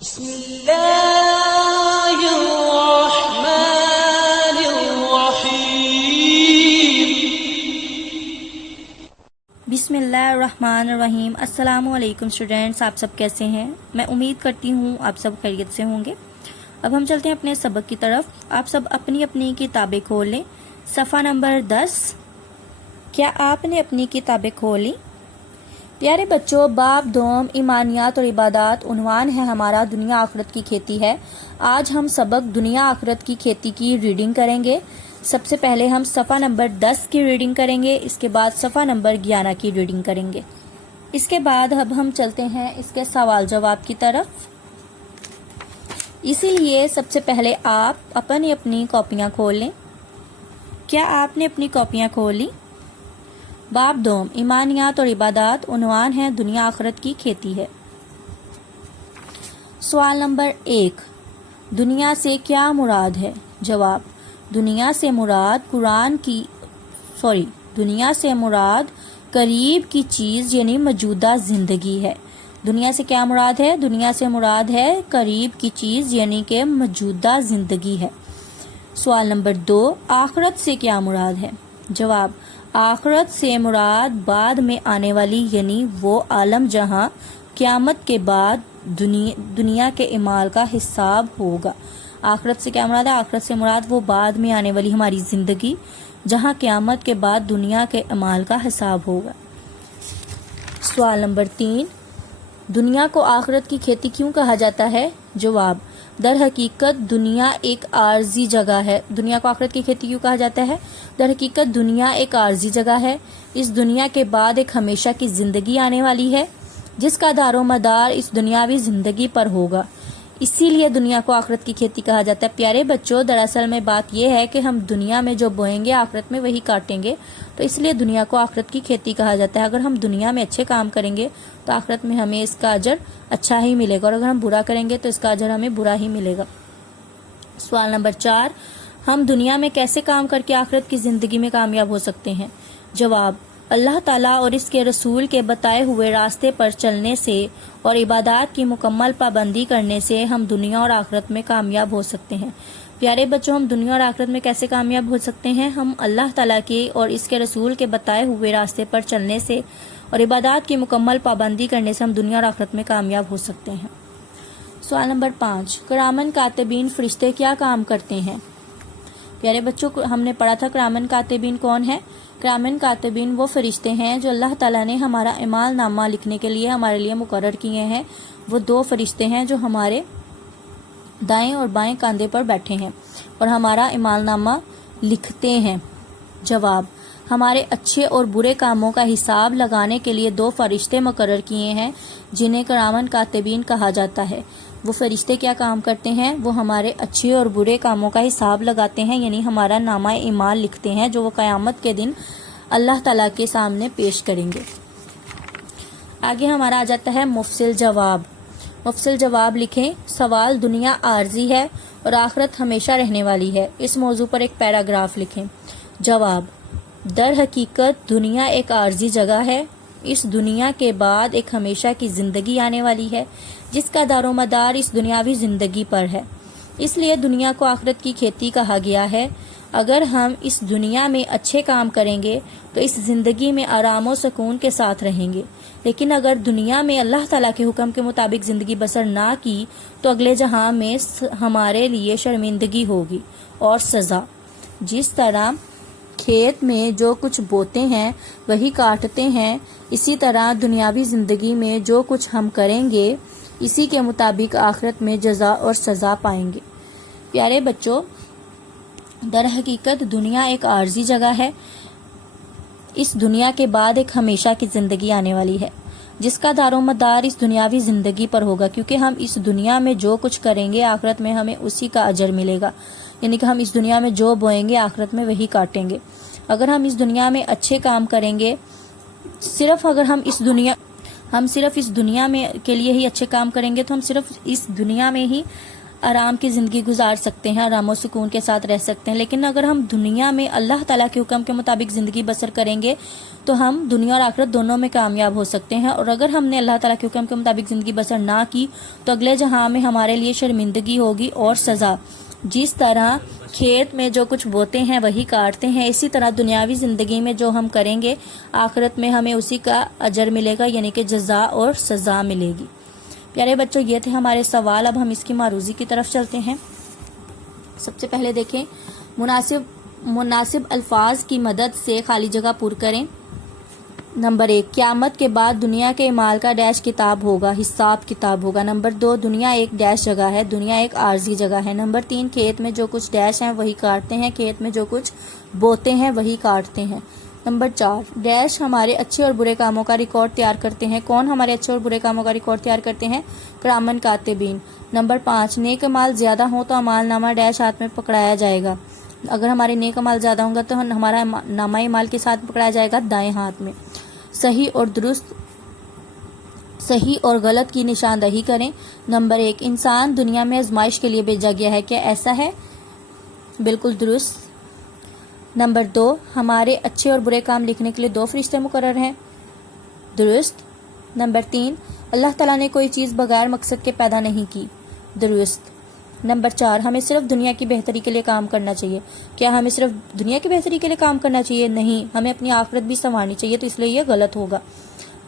بسم اللہ الرحمن الرحیم۔ بسم اللہ الرحمن الرحیم۔ السلام علیکم اسٹوڈینٹس، آپ سب کیسے ہیں؟ میں امید کرتی ہوں آپ سب خیریت سے ہوں گے۔ اب ہم چلتے ہیں اپنے سبق کی طرف۔ آپ سب اپنی اپنی کتابیں کھول لیں۔ صفحہ نمبر 10۔ کیا آپ نے اپنی کتابیں کھولی؟ پیارے بچوں، باب دوم ایمانیات اور عبادات عنوان ہے ہمارا دنیا آخرت کی کھیتی ہے۔ آج ہم سبق دنیا آخرت کی کھیتی کی ریڈنگ کریں گے۔ سب سے پہلے ہم صفحہ نمبر 10 کی ریڈنگ کریں گے، اس کے بعد صفحہ نمبر 11 کی ریڈنگ کریں گے۔ اس کے بعد اب ہم چلتے ہیں اس کے سوال جواب کی طرف۔ اسی لیے سب سے پہلے آپ اپنی کاپیاں کھول لیں۔ کیا آپ نے اپنی کاپیاں کھولی؟ باب دوم ایمانیات اور عبادات عنوان ہے دنیا آخرت کی کھیتی ہے۔ سوال نمبر 1، دنیا سے کیا مراد ہے؟ جواب، دنیا سے مراد دنیا سے مراد قریب کی چیز یعنی موجودہ زندگی ہے۔ دنیا سے کیا مراد ہے؟ دنیا سے مراد ہے قریب کی چیز یعنی کہ موجودہ زندگی ہے۔ سوال نمبر 2، آخرت سے کیا مراد ہے؟ جواب، آخرت سے مراد بعد میں آنے والی یعنی وہ عالم جہاں قیامت کے بعد دنیا کے اعمال کا حساب ہوگا۔ آخرت سے کیا مراد ہے؟ آخرت سے مراد وہ بعد میں آنے والی ہماری زندگی جہاں قیامت کے بعد دنیا کے اعمال کا حساب ہوگا۔ سوال نمبر 3، دنیا کو آخرت کی کھیتی کیوں کہا جاتا ہے؟ جواب، در حقیقت دنیا ایک عارضی جگہ ہے۔ دنیا کو آخرت کی کھیتی کیوں کہا جاتا ہے؟ در حقیقت دنیا ایک عارضی جگہ ہے۔ اس دنیا کے بعد ایک ہمیشہ کی زندگی آنے والی ہے جس کا دار و مدار اس دنیاوی زندگی پر ہوگا، اسی لیے دنیا کو آخرت کی کھیتی کہا جاتا ہے۔ پیارے بچوں، دراصل میں بات یہ ہے کہ ہم دنیا میں جو بوئیں گے آخرت میں وہی کاٹیں گے، تو اس لیے دنیا کو آخرت کی کھیتی کہا جاتا ہے۔ اگر ہم دنیا میں اچھے کام کریں گے تو آخرت میں ہمیں اس کا اجر اچھا ہی ملے گا، اور اگر ہم برا کریں گے تو اس کا اجر ہمیں برا ہی ملے گا۔ سوال نمبر 4، ہم دنیا میں کیسے کام کر کے آخرت کی زندگی میں کامیاب ہو سکتے ہیں؟ جواب، اللہ تعالیٰ اور اس کے رسول کے بتائے ہوئے راستے پر چلنے سے اور عبادات کی مکمل پابندی کرنے سے ہم دنیا اور آخرت میں کامیاب ہو سکتے ہیں۔ پیارے بچوں، ہم دنیا اور آخرت میں کیسے کامیاب ہو سکتے ہیں؟ ہم اللہ تعالیٰ کے اور اس کے رسول کے بتائے ہوئے راستے پر چلنے سے اور عبادات کی مکمل پابندی کرنے سے ہم دنیا اور آخرت میں کامیاب ہو سکتے ہیں۔ سوال نمبر 5، کرامن کاتبین فرشتے کیا کام کرتے ہیں؟ پیارے بچوں، ہم نے پڑھا تھا کرامن کاتبین کون ہے؟ کرامن کاتبین وہ فرشتے ہیں جو اللہ تعالیٰ نے ہمارا اعمال نامہ لکھنے کے لیے ہمارے لیے مقرر کیے ہیں۔ وہ 2 فرشتے ہیں جو ہمارے دائیں اور بائیں کاندھے پر بیٹھے ہیں اور ہمارا اعمال نامہ لکھتے ہیں۔ جواب، ہمارے اچھے اور برے کاموں کا حساب لگانے کے لیے 2 فرشتے مقرر کیے ہیں جنہیں کرامن کاتبین کہا جاتا ہے۔ وہ فرشتے کیا کام کرتے ہیں؟ وہ ہمارے اچھے اور برے کاموں کا حساب لگاتے ہیں، یعنی ہمارا نامہ اعمال لکھتے ہیں جو وہ قیامت کے دن اللہ تعالیٰ کے سامنے پیش کریں گے۔ آگے ہمارا آ جاتا ہے مفصل جواب۔ مفصل جواب لکھیں۔ سوال، دنیا عارضی ہے اور آخرت ہمیشہ رہنے والی ہے، اس موضوع پر ایک پیراگراف لکھیں۔ جواب، در حقیقت دنیا ایک عارضی جگہ ہے۔ اس دنیا کے بعد ایک ہمیشہ کی زندگی آنے والی ہے جس کا دار و مدار اس دنیاوی زندگی پر ہے، اس لیے دنیا کو آخرت کی کھیتی کہا گیا ہے۔ اگر ہم اس دنیا میں اچھے کام کریں گے تو اس زندگی میں آرام و سکون کے ساتھ رہیں گے، لیکن اگر دنیا میں اللہ تعالیٰ کے حکم کے مطابق زندگی بسر نہ کی تو اگلے جہاں میں ہمارے لیے شرمندگی ہوگی اور سزا۔ جس طرح کھیت میں جو کچھ بوتے ہیں وہی کاٹتے ہیں، اسی طرح دنیاوی زندگی میں جو کچھ ہم کریں گے اسی کے مطابق آخرت میں جزا اور سزا پائیں گے۔ پیارے بچوں، در حقیقت دنیا ایک عارضی جگہ ہے۔ اس دنیا کے بعد ایک ہمیشہ کی زندگی آنے والی ہے جس کا دار و مدار اس دنیاوی زندگی پر ہوگا، کیونکہ ہم اس دنیا میں جو کچھ کریں گے آخرت میں ہمیں اسی کا اجر ملے گا، یعنی کہ ہم اس دنیا میں جو بوئیں گے آخرت میں وہی کاٹیں گے۔ اگر ہم اس دنیا میں اچھے کام کریں گے، اگر ہم صرف اس دنیا میں کے لیے ہی اچھے کام کریں گے تو ہم صرف اس دنیا میں ہی آرام کی زندگی گزار سکتے ہیں، آرام و سکون کے ساتھ رہ سکتے ہیں، لیکن اگر ہم دنیا میں اللہ تعالیٰ کے حکم کے مطابق زندگی بسر کریں گے تو ہم دنیا اور آخرت دونوں میں کامیاب ہو سکتے ہیں، اور اگر ہم نے اللہ تعالیٰ کے حکم کے مطابق زندگی بسر نہ کی تو اگلے جہاں میں ہمارے لیے شرمندگی ہوگی اور سزا۔ جس طرح کھیت میں جو کچھ بوتے ہیں وہی کاٹتے ہیں، اسی طرح دنیاوی زندگی میں جو ہم کریں گے آخرت میں ہمیں اسی کا اجر ملے گا، یعنی کہ جزا اور سزا ملے گی۔ پیارے بچوں، یہ تھے ہمارے سوال، اب ہم اس کی معروضی کی طرف چلتے ہیں۔ سب سے پہلے دیکھیں، مناسب الفاظ کی مدد سے خالی جگہ پر کریں۔ نمبر 1، قیامت کے بعد دنیا کے اعمال کا ڈیش کتاب ہوگا، حساب کتاب ہوگا۔ نمبر 2، دنیا ایک ڈیش جگہ ہے، دنیا ایک عارضی جگہ ہے۔ نمبر 3، کھیت میں جو کچھ ڈیش ہیں وہی کاٹتے ہیں، کھیت میں جو کچھ بوتے ہیں وہی کاٹتے ہیں۔ نمبر 4، ڈیش ہمارے اچھے اور برے کاموں کا ریکارڈ تیار کرتے ہیں۔ کون ہمارے اچھے اور برے کاموں کا ریکارڈ تیار کرتے ہیں؟ کرامن کاتبین۔ نمبر 5، نیک اعمال زیادہ ہوں تو اعمال نامہ ڈیش ہاتھ میں پکڑایا جائے گا۔ اگر ہمارے نیک اعمال زیادہ ہوں گا تو ہمارا نامہ اعمال کے ساتھ پکڑایا جائے گا دائیں ہاتھ میں۔ صحیح اور غلط کی نشاندہی کریں۔ نمبر 1، انسان دنیا میں آزمائش کے لیے بھیجا گیا ہے، کیا ایسا ہے؟ بالکل درست۔ نمبر 2، ہمارے اچھے اور برے کام لکھنے کے لیے 2 فرشتے مقرر ہیں، درست۔ نمبر 3، اللہ تعالیٰ نے کوئی چیز بغیر مقصد کے پیدا نہیں کی، درست۔ نمبر 4، ہمیں صرف دنیا کی بہتری کے لیے کام کرنا چاہیے، کیا ہمیں صرف دنیا کی بہتری کے لیے کام کرنا چاہیے؟ نہیں، ہمیں اپنی آخرت بھی سنوارنی چاہیے، تو اس لیے یہ غلط ہوگا۔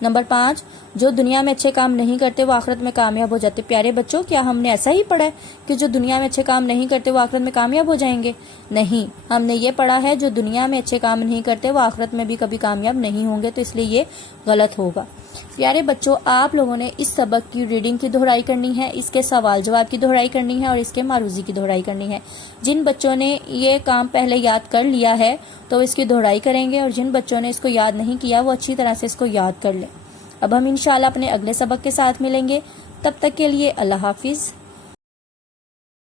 نمبر 5، جو دنیا میں اچھے کام نہیں کرتے وہ آخرت میں کامیاب ہو جاتے۔ پیارے بچوں، کیا ہم نے ایسا ہی پڑھا ہے کہ جو دنیا میں اچھے کام نہیں کرتے وہ آخرت میں کامیاب ہو جائیں گے؟ نہیں، ہم نے یہ پڑھا ہے جو دنیا میں اچھے کام نہیں کرتے وہ آخرت میں بھی کبھی کامیاب نہیں ہوں گے، تو اس لیے یہ غلط ہوگا۔ پیارے بچوں، آپ لوگوں نے اس سبق کی ریڈنگ کی دہرائی کرنی ہے، اس کے سوال جواب کی دہرائی کرنی ہے اور اس کے معروضی کی دہرائی کرنی ہے۔ جن بچوں نے یہ کام پہلے یاد کر لیا ہے تو اس کی دہرائی کریں گے، اور جن بچوں نے اس کو یاد نہیں کیا وہ اچھی طرح سے اس کو یاد کر لیں۔ اب ہم انشاءاللہ اپنے اگلے سبق کے ساتھ ملیں گے، تب تک کے لیے اللہ حافظ۔